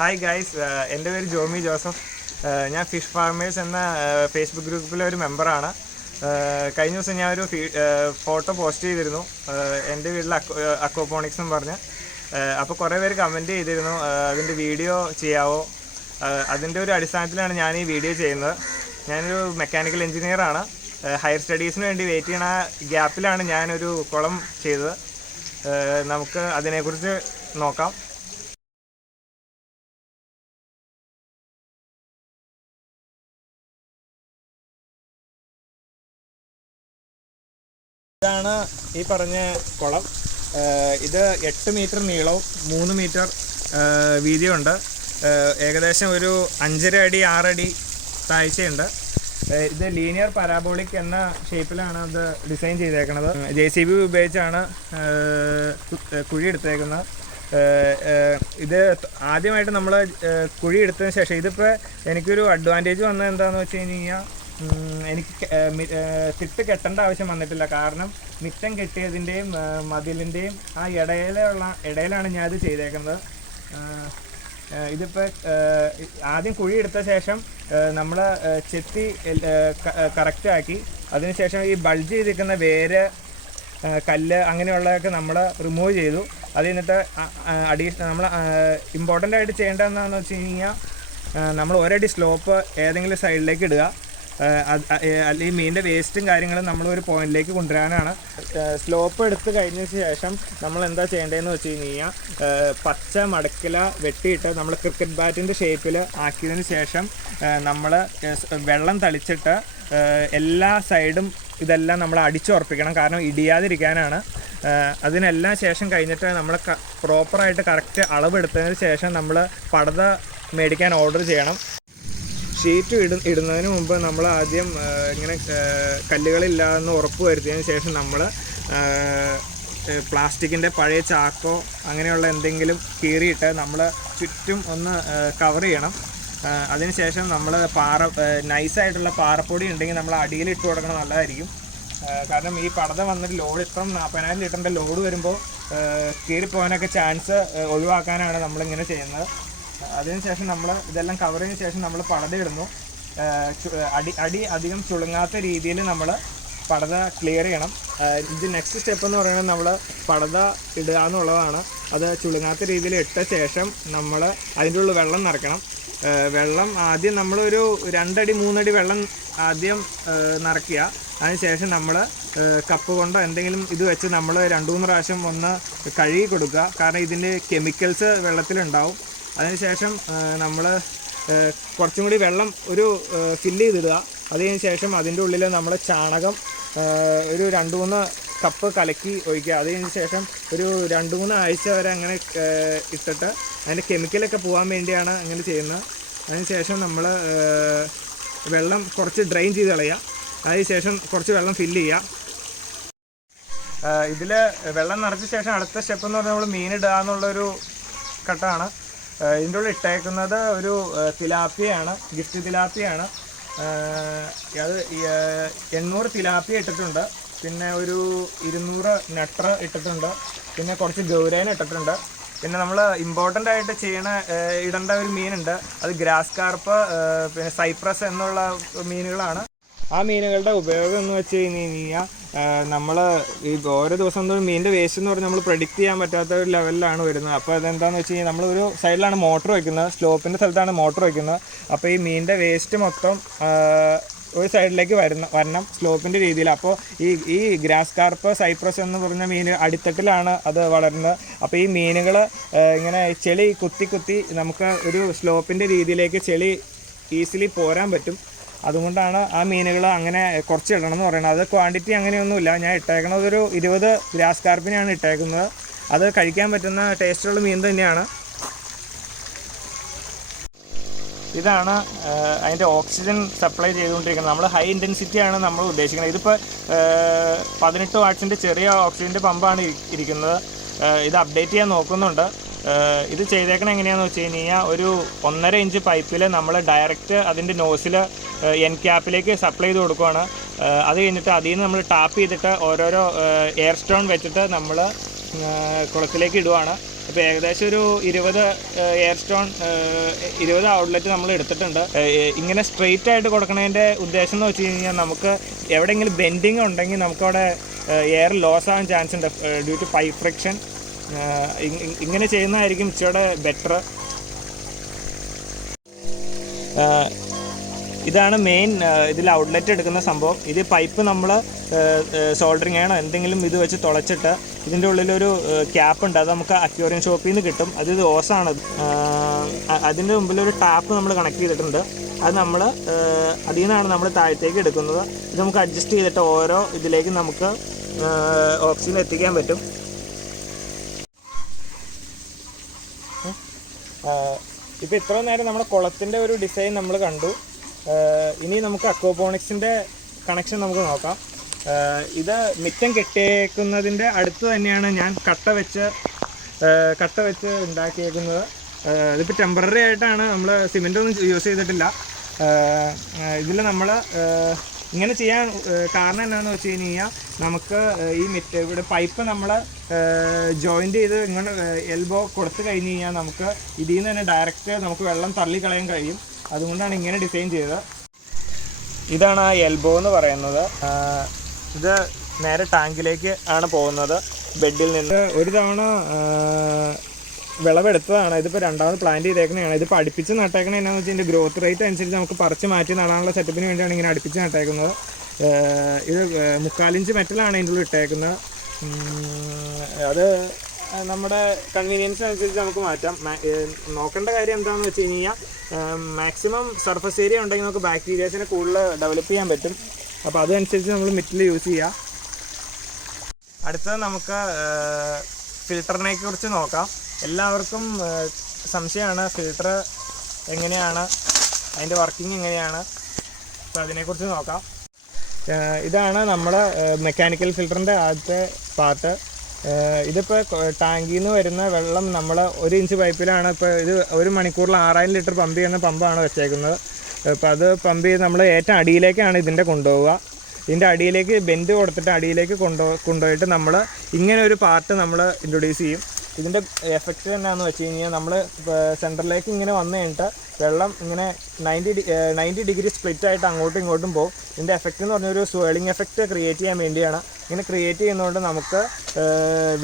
Hi guys, എൻ്റെ പേര് Jomy Joseph. ഞാൻ ഫിഷ് ഫാർമേഴ്സ് എന്ന ഫേസ്ബുക്ക് ഗ്രൂപ്പിലെ ഒരു മെമ്പറാണ്. കഴിഞ്ഞ ദിവസം ഞാനൊരു ഫോട്ടോ പോസ്റ്റ് ചെയ്തിരുന്നു, എൻ്റെ വീട്ടിൽ അക്വാപോണിക്സ് എന്ന് പറഞ്ഞ്. അപ്പോൾ കുറേ പേര് കമൻറ്റ് ചെയ്തിരുന്നു അതിൻ്റെ വീഡിയോ ചെയ്യാവോ. അതിൻ്റെ ഒരു അടിസ്ഥാനത്തിലാണ് ഞാൻ ഈ വീഡിയോ ചെയ്യുന്നത്. ഞാനൊരു മെക്കാനിക്കൽ എഞ്ചിനീയറാണ്. ഹയർ സ്റ്റഡീസിന് വേണ്ടി വെയിറ്റ് ചെയ്യണ ഗ്യാപ്പിലാണ് ഞാനൊരു കുളം ചെയ്തത്. നമുക്ക് അതിനെക്കുറിച്ച് നോക്കാം. ഇതാണ് ഈ പറഞ്ഞ കുളം. ഇത് 8 മീറ്റർ നീളവും 3 മീറ്റർ വീതിയുണ്ട്. ഏകദേശം ഒരു 5.5 അടി 6 അടി താഴ്ചയുണ്ട്. ഇത് ലീനിയർ പരാബോളിക് എന്ന ഷേപ്പിലാണ് അത് ഡിസൈൻ ചെയ്തേക്കുന്നത്. JCB ഉപയോഗിച്ചാണ് കുഴി എടുത്തേക്കുന്നത്. ഇത് ആദ്യമായിട്ട് നമ്മൾ കുഴി എടുത്തതിന് ശേഷം ഇതിപ്പോൾ എനിക്കൊരു അഡ്വാൻറ്റേജ് വന്നത് എന്താണെന്ന് വെച്ച് കഴിഞ്ഞാൽ, എനിക്ക് തിട്ട് കെട്ടേണ്ട ആവശ്യം വന്നിട്ടില്ല. കാരണം മിറ്റം കെട്ടിയതിൻ്റെയും മതിലിൻ്റെയും ആ ഇടയിലാണ് ഞാനിത് ചെയ്തേക്കുന്നത്. ഇതിപ്പോൾ ആദ്യം കുഴി എടുത്ത ശേഷം നമ്മൾ ചെത്തി കറക്റ്റാക്കി, അതിനുശേഷം ഈ ബൾജ് ചെയ്തിരിക്കുന്ന വേര്, കല്ല് അങ്ങനെയുള്ളതൊക്കെ നമ്മൾ റിമൂവ് ചെയ്തു. അത് കഴിഞ്ഞിട്ട് നമ്മൾ ഇമ്പോർട്ടൻ്റ് ആയിട്ട് ചെയ്യേണ്ടതെന്നാന്ന് വെച്ച് കഴിഞ്ഞാൽ, നമ്മൾ ഒരടി സ്ലോപ്പ് ഏതെങ്കിലും സൈഡിലേക്ക് ഇടുക. അല്ലെങ്കിൽ മീനിൻ്റെ വേസ്റ്റും കാര്യങ്ങളും നമ്മൾ ഒരു പോയിന്റിലേക്ക് കൊണ്ടുവരാനാണ്. സ്ലോപ്പ് എടുത്ത് കഴിഞ്ഞ ശേഷം നമ്മൾ എന്താ ചെയ്യേണ്ടതെന്ന് വെച്ച് കഴിഞ്ഞാൽ, പച്ച മടക്കില വെട്ടിയിട്ട് നമ്മൾ ക്രിക്കറ്റ് ബാറ്റിൻ്റെ ഷേപ്പിൽ ആക്കിയതിന് ശേഷം നമ്മൾ വെള്ളം തളിച്ചിട്ട് എല്ലാ സൈഡും ഇതെല്ലാം നമ്മൾ അടിച്ചുറപ്പിക്കണം. കാരണം ഇടിയാതിരിക്കാനാണ്. അതിനെല്ലാം ശേഷം കഴിഞ്ഞിട്ട് നമ്മൾ പ്രോപ്പറായിട്ട് കറക്റ്റ് അളവെടുത്തതിന് ശേഷം നമ്മൾ പടത മേടിക്കാൻ ഓർഡർ ചെയ്യണം. ഷീറ്റ് ഇടുന്നതിന് മുമ്പ് നമ്മൾ ആദ്യം ഇങ്ങനെ കല്ലുകളില്ലാന്ന് ഉറപ്പ് വരുത്തിയതിന് ശേഷം നമ്മൾ പ്ലാസ്റ്റിക്കിൻ്റെ പഴയ ചാക്കോ അങ്ങനെയുള്ള എന്തെങ്കിലും കീറിയിട്ട് നമ്മൾ ചുറ്റും ഒന്ന് കവർ ചെയ്യണം. അതിനുശേഷം നമ്മൾ നൈസായിട്ടുള്ള പാറപ്പൊടി ഉണ്ടെങ്കിൽ നമ്മൾ അടിയിൽ ഇട്ട് കൊടുക്കണം, നല്ലതായിരിക്കും. കാരണം ഈ പടത വന്നിട്ട് ലോഡ് ഇപ്പം 40,000 ലിറ്ററിൻ്റെ ലോഡ് വരുമ്പോൾ കീറിപ്പോകാനൊക്കെ ചാൻസ് ഒഴിവാക്കാനാണ് നമ്മളിങ്ങനെ ചെയ്യുന്നത്. അതിനുശേഷം നമ്മൾ ഇതെല്ലാം കവർ ചെയ്തതിന് ശേഷം നമ്മൾ പടത ഇടുന്നു. അടി അധികം ചുളുങ്ങാത്ത രീതിയിൽ നമ്മൾ പടത ക്ലിയർ ചെയ്യണം. ഇത് നെക്സ്റ്റ് സ്റ്റെപ്പ് എന്ന് പറയുന്നത് നമ്മൾ പടത ഇടുക എന്നുള്ളതാണ്. അത് ചുളുങ്ങാത്ത രീതിയിൽ ഇട്ട ശേഷം നമ്മൾ അതിൻ്റെ ഉള്ളിൽ വെള്ളം നിറയ്ക്കണം. വെള്ളം ആദ്യം നമ്മളൊരു 2 അടി 3 അടി വെള്ളം ആദ്യം നിറയ്ക്കുക. അതിനുശേഷം നമ്മൾ കപ്പ് കൊണ്ടോ എന്തെങ്കിലും ഇത് വെച്ച് നമ്മൾ 2-3 പ്രാവശ്യം ഒന്ന് കഴുകി കൊടുക്കുക. കാരണം ഇതിൻ്റെ കെമിക്കൽസ് വെള്ളത്തിലുണ്ടാവും. അതിനുശേഷം നമ്മൾ കുറച്ചും കൂടി വെള്ളം ഒരു ഫില്ല് ചെയ്തിടുക. അതിന് ശേഷം അതിൻ്റെ ഉള്ളിൽ നമ്മൾ ചാണകം ഒരു 2-3 കപ്പ് കലക്കി ഒഴിക്കുക. അതിന് ശേഷം ഒരു 2-3 ആഴ്ച വരെ അങ്ങനെ ഇട്ടിട്ട് അതിൻ്റെ കെമിക്കലൊക്കെ പോകാൻ വേണ്ടിയാണ് അങ്ങനെ ചെയ്യുന്നത്. അതിനുശേഷം നമ്മൾ വെള്ളം കുറച്ച് ഡ്രെയിൻ ചെയ്ത് കളയുക. അതിനുശേഷം കുറച്ച് വെള്ളം ഫില്ല് ചെയ്യുക. ഇതിൽ വെള്ളം നിറച്ച ശേഷം അടുത്ത സ്റ്റെപ്പ് എന്ന് പറഞ്ഞാൽ നമ്മൾ മീനിടുക എന്നുള്ളൊരു ഘട്ടമാണ്. ഇതിൻ്റെ ഉള്ളിൽ ഇട്ടേക്കുന്നത് ഒരു തിലാപ്പിയാണ്, ഗിഫ്റ്റ് തിലാപ്പിയാണ്. അത് 800 തിലാപ്പിയ ഇട്ടിട്ടുണ്ട്. പിന്നെ ഒരു 200 നട്ടർ ഇട്ടിട്ടുണ്ട്. പിന്നെ കുറച്ച് ഗൗരേന ഇട്ടിട്ടുണ്ട്. പിന്നെ നമ്മൾ ഇമ്പോർട്ടൻ്റ് ആയിട്ട് ഇടേണ്ട ഒരു മീനുണ്ട്, അത് ഗ്രാസ് കാർപ്പ്, പിന്നെ സൈപ്രസ് എന്നുള്ള മീനുകളാണ്. ആ മീനുകളുടെ ഉപയോഗം എന്ന് വെച്ച് കഴിഞ്ഞാൽ, നമ്മൾ ഈ ഓരോ ദിവസം തോറും മീനിൻ്റെ വേസ്റ്റ് എന്ന് പറഞ്ഞാൽ നമ്മൾ പ്രെഡിക്റ്റ് ചെയ്യാൻ പറ്റാത്ത ഒരു ലെവലിലാണ് വരുന്നത്. അപ്പോൾ അതെന്താണെന്ന് വെച്ച് കഴിഞ്ഞാൽ, നമ്മളൊരു സൈഡിലാണ് മോട്ടർ വയ്ക്കുന്നത്, സ്ലോപ്പിൻ്റെ സ്ഥലത്താണ് മോട്ടർ വയ്ക്കുന്നത്. അപ്പോൾ ഈ മീനിൻ്റെ വേസ്റ്റ് മൊത്തം ഒരു സൈഡിലേക്ക് വരണം സ്ലോപ്പിൻ്റെ രീതിയിൽ. അപ്പോൾ ഈ ഗ്രാസ് കാർപ്പ്, സൈപ്രസ് എന്ന് പറഞ്ഞ മീൻ അടിത്തട്ടിലാണ് അത് വളരുന്നത്. അപ്പോൾ ഈ മീനുകൾ ഇങ്ങനെ ചെളി കുത്തി നമുക്ക് ഒരു സ്ലോപ്പിൻ്റെ രീതിയിലേക്ക് ചെളി ഈസിലി പോരാൻ പറ്റും. അതുകൊണ്ടാണ് ആ മീനുകൾ അങ്ങനെ കുറച്ച് ഇടണം എന്ന് പറയുന്നത്. അത് ക്വാണ്ടിറ്റി അങ്ങനെയൊന്നുമില്ല. ഞാൻ ഇട്ടേക്കുന്നത് ഒരു 20 ഗ്രാസ് കാർപ്പിനെയാണ് ഇട്ടേക്കുന്നത്. അത് കഴിക്കാൻ പറ്റുന്ന ടേസ്റ്റുള്ള മീൻ തന്നെയാണ്. ഇതാണ് അതിൻ്റെ ഓക്സിജൻ സപ്ലൈ ചെയ്തുകൊണ്ടിരിക്കുന്നത്. നമ്മൾ ഹൈ ഇൻറ്റൻസിറ്റിയാണ് നമ്മൾ ഉദ്ദേശിക്കുന്നത്. ഇതിപ്പോൾ 18 വാട്ട്സിൻ്റെ ചെറിയ ഓക്സിജൻ്റെ പമ്പാണ് ഇരിക്കുന്നത്. ഇത് അപ്ഡേറ്റ് ചെയ്യാൻ നോക്കുന്നുണ്ട്. ഇത് ചെയ്തേക്കണം എങ്ങനെയാണെന്ന് വെച്ച് കഴിഞ്ഞാൽ, ഒരു 1.5 ഇഞ്ച് പൈപ്പിൽ നമ്മൾ ഡയറക്റ്റ് അതിൻ്റെ നോസിൽ എൻ ക്യാപ്പിലേക്ക് സപ്ലൈ ചെയ്ത് കൊടുക്കുകയാണ്. അത് കഴിഞ്ഞിട്ട് അതിൽ നിന്ന് നമ്മൾ ടാപ്പ് ചെയ്തിട്ട് ഓരോരോ എയർ സ്റ്റോൺ വെച്ചിട്ട് നമ്മൾ കുളത്തിലേക്ക് ഇടുവാണ്. ഇപ്പോൾ ഏകദേശം ഒരു 20 എയർ സ്റ്റോൺ 20 ഔട്ട്ലെറ്റ് നമ്മൾ എടുത്തിട്ടുണ്ട്. ഇങ്ങനെ സ്ട്രെയിറ്റ് ആയിട്ട് കൊടുക്കുന്നതിൻ്റെ ഉദ്ദേശം എന്ന് വെച്ച് കഴിഞ്ഞാൽ നമുക്ക് എവിടെയെങ്കിലും ബെൻഡിങ് ഉണ്ടെങ്കിൽ നമുക്കവിടെ എയർ ലോസ് ആവാൻ ചാൻസ് ഉണ്ട് ഡ്യൂ ടു പൈപ്പ് ഫ്രിക്ഷൻ. ഇങ്ങനെ ചെയ്യുന്നതായിരിക്കും ഇച്ചിരി ബെറ്റർ. ഇതാണ് മെയിൻ ഇതിൽ ഔട്ട്ലെറ്റ് എടുക്കുന്ന സംഭവം. ഇത് പൈപ്പ് നമ്മൾ സോൾഡറിങ് ചെയ്യണം. എന്തെങ്കിലും ഇത് വെച്ച് തുളച്ചിട്ട് ഇതിൻ്റെ ഉള്ളിലൊരു ക്യാപ്പ് ഉണ്ട്, അത് നമുക്ക് അക്വേറിയം ഷോപ്പിൽ നിന്ന് കിട്ടും. അത് ഓസാണ്. അതിൻ്റെ മുമ്പിലൊരു ടാപ്പ് നമ്മൾ കണക്ട് ചെയ്തിട്ടുണ്ട്. അത് നമ്മൾ അതിൽ നിന്നാണ് നമ്മൾ താഴത്തേക്ക് എടുക്കുന്നത്. ഇത് നമുക്ക് അഡ്ജസ്റ്റ് ചെയ്തിട്ട് ഓരോ ഇതിലേക്ക് നമുക്ക് ഓക്സിജൻ എത്തിക്കാൻ പറ്റും. ഇപ്പോൾ ഇത്രയും നേരം നമ്മുടെ കുളത്തിൻ്റെ ഒരു ഡിസൈൻ നമ്മൾ കണ്ടു. ഇനി നമുക്ക് അക്വാപോണിക്സിൻ്റെ കണക്ഷൻ നമുക്ക് നോക്കാം. ഇത് മിറ്റം കെട്ടിയേക്കുന്നതിൻ്റെ അടുത്ത് തന്നെയാണ് ഞാൻ കട്ട വെച്ച് ഉണ്ടാക്കിയേക്കുന്നത്. ഇതിപ്പോൾ ടെമ്പററി ആയിട്ടാണ്, നമ്മൾ സിമെൻ്റൊന്നും യൂസ് ചെയ്തിട്ടില്ല. ഇതിൽ നമ്മൾ ഇങ്ങനെ ചെയ്യാൻ കാരണം എന്താണെന്ന് വെച്ച് കഴിഞ്ഞാൽ നമുക്ക് ഈ ഇവിടെ പൈപ്പ് നമ്മൾ ജോയിൻ്റ് ചെയ്ത് ഇങ്ങനെ എൽബോ കൊടുത്തു കഴിഞ്ഞ് കഴിഞ്ഞാൽ നമുക്ക് ഇതിൽ നിന്ന് തന്നെ ഡയറക്റ്റ് നമുക്ക് വെള്ളം തള്ളിക്കളയാൻ കഴിയും. അതുകൊണ്ടാണ് ഇങ്ങനെ ഡിസൈൻ ചെയ്തത്. ഇതാണ് ആ എൽബോ എന്ന് പറയുന്നത്. ഇത് നേരെ ടാങ്കിലേക്ക് ആണ് പോകുന്നത് ബെഡിൽ നിന്ന്. ഒരു തവണ വിളവെടുത്തതാണ്. ഇതിപ്പോൾ രണ്ടാമത് പ്ലാന്റ് ചെയ്തേക്കുന്നതാണ്. ഇതിപ്പോൾ അടുപ്പിച്ച് നട്ടേക്കണത് എന്നാന്ന് വെച്ചാൽ ഇതിൻ്റെ ഗ്രോത്ത് റേറ്റ് അനുസരിച്ച് നമുക്ക് പറിച്ച് മാറ്റി നടാനുള്ള സെറ്റപ്പിന് വേണ്ടിയാണ് ഇങ്ങനെ അടുപ്പിച്ച് നട്ടേക്കുന്നത്. ഇത് 3/4 ഇഞ്ച് മെറ്റലാണ് ഇതിൻ്റെ ഉള്ളിൽ ഇട്ടേക്കുന്നത്. അത് നമ്മുടെ കൺവീനിയൻസിനനുസരിച്ച് നമുക്ക് മാറ്റാം. നോക്കേണ്ട കാര്യം എന്താണെന്ന് വെച്ച് കഴിഞ്ഞാൽ മാക്സിമം സർഫസ് ഏരിയ ഉണ്ടെങ്കിൽ നമുക്ക് ബാക്ടീരിയാസിനെ കൂടുതൽ ഡെവലപ്പ് ചെയ്യാൻ പറ്റും. അപ്പോൾ അതനുസരിച്ച് നമ്മൾ മെറ്റൽ യൂസ് ചെയ്യുക. അടുത്തത് നമുക്ക് ഫിൽറ്ററിനെ കുറിച്ച് നോക്കാം. എല്ലാവർക്കും സംശയമാണ് ഫിൽറ്റർ എങ്ങനെയാണ്, അതിൻ്റെ വർക്കിംഗ് എങ്ങനെയാണ്. അപ്പോൾ അതിനെക്കുറിച്ച് നോക്കാം. ഇതാണ് നമ്മൾ മെക്കാനിക്കൽ ഫിൽറ്ററിൻ്റെ ആദ്യത്തെ പാർട്ട്. ഇതിപ്പോൾ ടാങ്കിൽ നിന്ന് വരുന്ന വെള്ളം നമ്മൾ 1 ഇഞ്ച് പൈപ്പിലാണ്. ഇപ്പോൾ ഇത് 1 മണിക്കൂറിൽ 6000 ലിറ്റർ പമ്പ് ചെയ്യുന്ന പമ്പാണ് വെച്ചേക്കുന്നത്. അപ്പോൾ അത് പമ്പ് ചെയ്ത് നമ്മൾ ഏറ്റവും അടിയിലേക്കാണ് ഇതിൻ്റെ കൊണ്ടുപോവുക. ഇതിൻ്റെ അടിയിലേക്ക് ബെൻഡ് കൊടുത്തിട്ട് അടിയിലേക്ക് കൊണ്ടുപോയിട്ട് നമ്മൾ ഇങ്ങനെ ഒരു പാർട്ട് നമ്മൾ ഇൻട്രൊഡ്യൂസ് ചെയ്യും. ഇതിൻ്റെ എഫക്റ്റ് എന്താണെന്ന് വെച്ച് കഴിഞ്ഞാൽ നമ്മൾ സെൻറ്ററിലേക്ക് ഇങ്ങനെ വന്നു കഴിഞ്ഞിട്ട് വെള്ളം ഇങ്ങനെ 90 ഡിഗ്രി സ്പ്ലിറ്റ് ആയിട്ട് അങ്ങോട്ടും ഇങ്ങോട്ടും പോകും. ഇതിൻ്റെ എഫക്റ്റ് എന്ന് പറഞ്ഞൊരു സ്വെല്ലിംഗ് എഫക്റ്റ് ക്രിയേറ്റ് ചെയ്യാൻ വേണ്ടിയാണ്. ഇങ്ങനെ ക്രിയേറ്റ് ചെയ്യുന്നതുകൊണ്ട് നമുക്ക്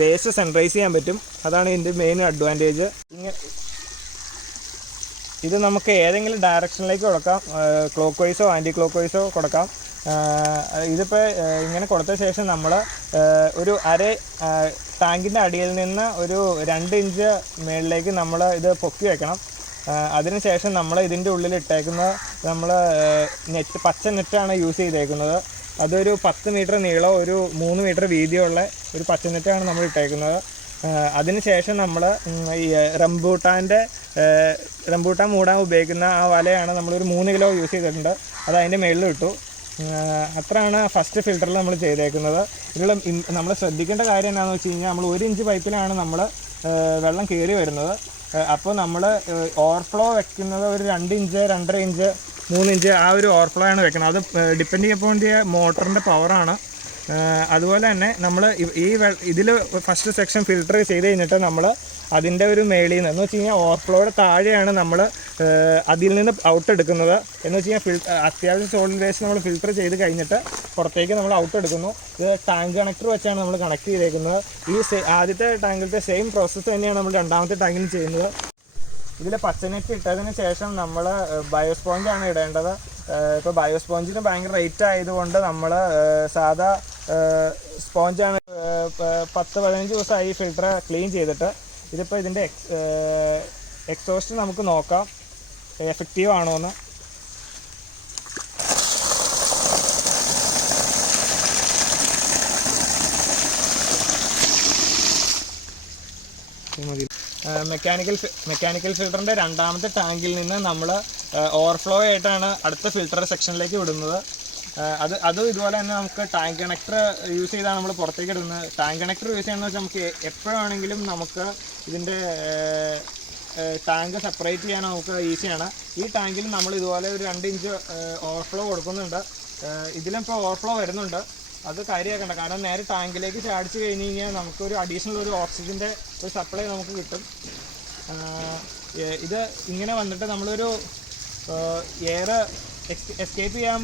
വേസ്റ്റ് സെൻട്രൈസ് ചെയ്യാൻ പറ്റും. അതാണ് ഇതിൻ്റെ മെയിൻ അഡ്വാൻറ്റേജ്. ഇത് നമുക്ക് ഏതെങ്കിലും ഡയറക്ഷനിലേക്ക് കൊടുക്കാം. ക്ലോക്ക് വൈസോ ആൻറ്റി ക്ലോക്ക് വൈസോ കൊടുക്കാം. ഇതിപ്പോൾ ഇങ്ങനെ കൊടുത്ത ശേഷം നമ്മൾ ഒരു ടാങ്കിൻ്റെ അടിയിൽ നിന്ന് ഒരു 2 ഇഞ്ച് മുകളിലേക്ക് നമ്മൾ ഇത് പൊക്കി വെക്കണം. അതിനുശേഷം നമ്മൾ ഇതിൻ്റെ ഉള്ളിൽ ഇട്ടേക്കുന്നത് നമ്മൾ പച്ച നെറ്റാണ് യൂസ് ചെയ്തേക്കുന്നത്. അതൊരു 10 മീറ്റർ നീളം, ഒരു 3 മീറ്റർ വീതിയുള്ള ഒരു പച്ച നെറ്റാണ് നമ്മൾ ഇട്ടേക്കുന്നത്. അതിനുശേഷം നമ്മൾ ഈ റംബൂട്ടാൻ മൂടാൻ ഉപയോഗിക്കുന്ന ആ വലയാണ് നമ്മളൊരു 3 കിലോ യൂസ് ചെയ്തിട്ടുണ്ട്. അത് അതിൻ്റെ മുകളിൽ ഇട്ടു. അത്രയാണ് ഫസ്റ്റ് ഫിൽറ്ററിൽ നമ്മൾ ചെയ്തേക്കുന്നത്. ഇതിലുള്ള നമ്മൾ ശ്രദ്ധിക്കേണ്ട കാര്യം എന്താണെന്ന് വെച്ച് കഴിഞ്ഞാൽ നമ്മൾ 1 ഇഞ്ച് പൈപ്പിലാണ് നമ്മൾ വെള്ളം കയറി വരുന്നത്. അപ്പോൾ നമ്മൾ ഓവർഫ്ലോ വെക്കുന്നത് ഒരു 2 ഇഞ്ച് 2.5 ഇഞ്ച് 3 ഇഞ്ച് ആ ഒരു ഓവർഫ്ലോ ആണ് വെക്കുന്നത്. അത് ഡിപ്പെൻഡ് ചെയ്യപ്പോൺ മോട്ടറിൻ്റെ പവറാണ്. അതുപോലെ തന്നെ നമ്മൾ ഇതിൽ ഫസ്റ്റ് സെക്ഷൻ ഫിൽറ്റർ ചെയ്ത് കഴിഞ്ഞിട്ട് നമ്മൾ അതിൻ്റെ ഒരു മേളിൽ നിന്ന് എന്ന് വെച്ച് കഴിഞ്ഞാൽ ഓവർഫ്ലോയുടെ താഴെയാണ് നമ്മൾ അതിൽ നിന്ന് ഔട്ട് എടുക്കുന്നത്. എന്ന് വെച്ച് കഴിഞ്ഞാൽ അത്യാവശ്യം സോളിഡ് വേസ്റ്റ് നമ്മൾ ഫിൽറ്റർ ചെയ്ത് കഴിഞ്ഞിട്ട് പുറത്തേക്ക് നമ്മൾ ഔട്ട് എടുക്കുന്നു. ഇത് ടാങ്ക് കണക്ടർ വെച്ചാണ് നമ്മൾ കണക്ട് ചെയ്തേക്കുന്നത്. ഈ ആദ്യത്തെ ടാങ്കിലത്തെ സെയിം പ്രോസസ്സ് തന്നെയാണ് നമ്മൾ രണ്ടാമത്തെ ടാങ്കിൽ ചെയ്യുന്നത്. ഇതിൽ പച്ചനെറ്റ് ഇട്ടതിന് ശേഷം നമ്മൾ ബയോസ്പോഞ്ചാണ് ഇടേണ്ടത്. ഇപ്പോൾ ബയോസ്പോഞ്ചിന് ഭയങ്കര റേറ്റ് ആയതുകൊണ്ട് നമ്മൾ സാധാ സ്പോഞ്ചാണ്. 10-15 ദിവസമായി ഫിൽറ്റർ ക്ലീൻ ചെയ്തിട്ട്. ഇതിപ്പോൾ ഇതിൻ്റെ എക്സോസ്റ്റ് നമുക്ക് നോക്കാം എഫക്റ്റീവ് ആണോ എന്ന്. മെക്കാനിക്കൽ ഫിൽറ്ററിൻ്റെ രണ്ടാമത്തെ ടാങ്കിൽ നിന്ന് നമ്മൾ ഓവർഫ്ലോ ആയിട്ടാണ് അടുത്ത ഫിൽറ്റർ സെക്ഷനിലേക്ക് വിടുന്നത്. അതും ഇതുപോലെ തന്നെ നമുക്ക് ടാങ്ക് കണക്ടർ യൂസ് ചെയ്താണ് നമ്മൾ പുറത്തേക്ക് ഇടുന്നത്. ടാങ്ക് കണക്ടർ യൂസ് ചെയ്യുന്നത് വെച്ചാൽ നമുക്ക് എപ്പോഴാണെങ്കിലും നമുക്ക് ഇതിൻ്റെ ടാങ്ക് സെപ്പറേറ്റ് ചെയ്യാൻ നമുക്ക് ഈസിയാണ്. ഈ ടാങ്കിൽ നമ്മൾ ഇതുപോലെ ഒരു 2 ഇഞ്ച് ഓവർഫ്ലോ കൊടുക്കുന്നുണ്ട്. ഇതിലിപ്പോൾ ഓവർഫ്ലോ വരുന്നുണ്ട്. അത് കാര്യമാക്കണ്ട, കാരണം നേരെ ടാങ്കിലേക്ക് ചാടിച്ച് കഴിഞ്ഞ് കഴിഞ്ഞാൽ നമുക്കൊരു അഡീഷണൽ ഒരു ഓക്സിജൻ്റെ ഒരു സപ്ലൈ നമുക്ക് കിട്ടും. ഇത് ഇങ്ങനെ വന്നിട്ട് നമ്മളൊരു എയർ എസ്കേപ്പ് ചെയ്യാൻ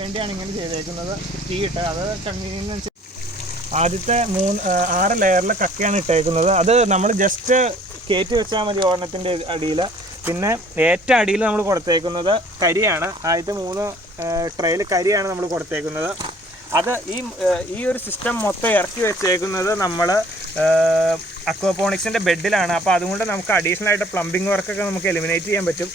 വേണ്ടിയാണ് ഇങ്ങനെ ചെയ്തേക്കുന്നത്, ടീ ഇട്ട്. അത് കൺവീനിയൻസ്. ആദ്യത്തെ 6 ലെയറിലെ കക്കയാണ് ഇട്ടേക്കുന്നത്. അത് നമ്മൾ ജസ്റ്റ് കയറ്റി വെച്ചാൽ മതി ഒരെണ്ണത്തിൻ്റെ അടിയിൽ. പിന്നെ ഏറ്റവും അടിയിൽ നമ്മൾ കൊടുത്തേക്കുന്നത് കരിയാണ്. ആദ്യത്തെ 3 ട്രേയിൽ കരിയാണ് നമ്മൾ കൊടുത്തേക്കുന്നത്. അത് ഈ ഒരു സിസ്റ്റം മൊത്തം ഇറക്കി വെച്ചേക്കുന്നത് നമ്മൾ അക്വാപോണിക്സിൻ്റെ ബെഡിലാണ്. അപ്പോൾ അതുകൊണ്ട് നമുക്ക് അഡീഷണൽ ആയിട്ട് പ്ലംബിംഗ് വർക്കൊക്കെ നമുക്ക് എലിമിനേറ്റ് ചെയ്യാൻ പറ്റും.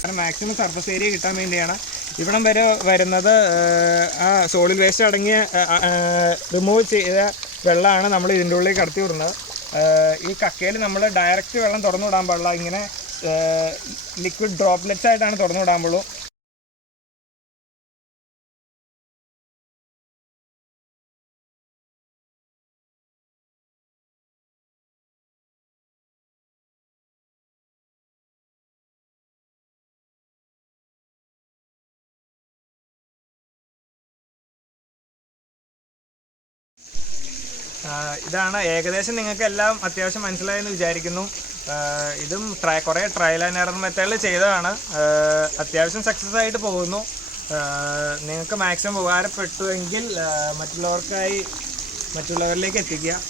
കാരണം മാക്സിമം സർഫസ് ഏരിയ കിട്ടാൻ വേണ്ടിയാണ്. ഇവിടം വരെ വരുന്നത് ആ സോളിഡ് വേസ്റ്റ് അടങ്ങിയ റിമൂവ് ചെയ്ത വെള്ളമാണ് നമ്മൾ ഇതിൻ്റെ ഉള്ളിൽ കടത്തി വിടുന്നത്. ഈ കക്കയിൽ നമ്മൾ ഡയറക്റ്റ് വെള്ളം തുറന്നു വിടാൻ പാടില്ല, ഇങ്ങനെ ലിക്വിഡ് ഡ്രോപ്ലെറ്റ്സ് ആയിട്ടാണ് തുറന്നു വിടാൻ പാടുള്ളൂ. ഇതാണ് ഏകദേശം നിങ്ങൾക്ക് എല്ലാം അത്യാവശ്യം മനസ്സിലായെന്ന് വിചാരിക്കുന്നു. ഇതും കുറേ ട്രയൽ ആൻഡ് എറർ മെത്തേഡിൽ ചെയ്തതാണ്. അത്യാവശ്യം സക്സസ് ആയിട്ട് പോകുന്നു. നിങ്ങൾക്ക് മാക്സിമം ഉപകാരപ്പെട്ടുവെങ്കിൽ മറ്റുള്ളവരിലേക്ക് എത്തിക്കുക.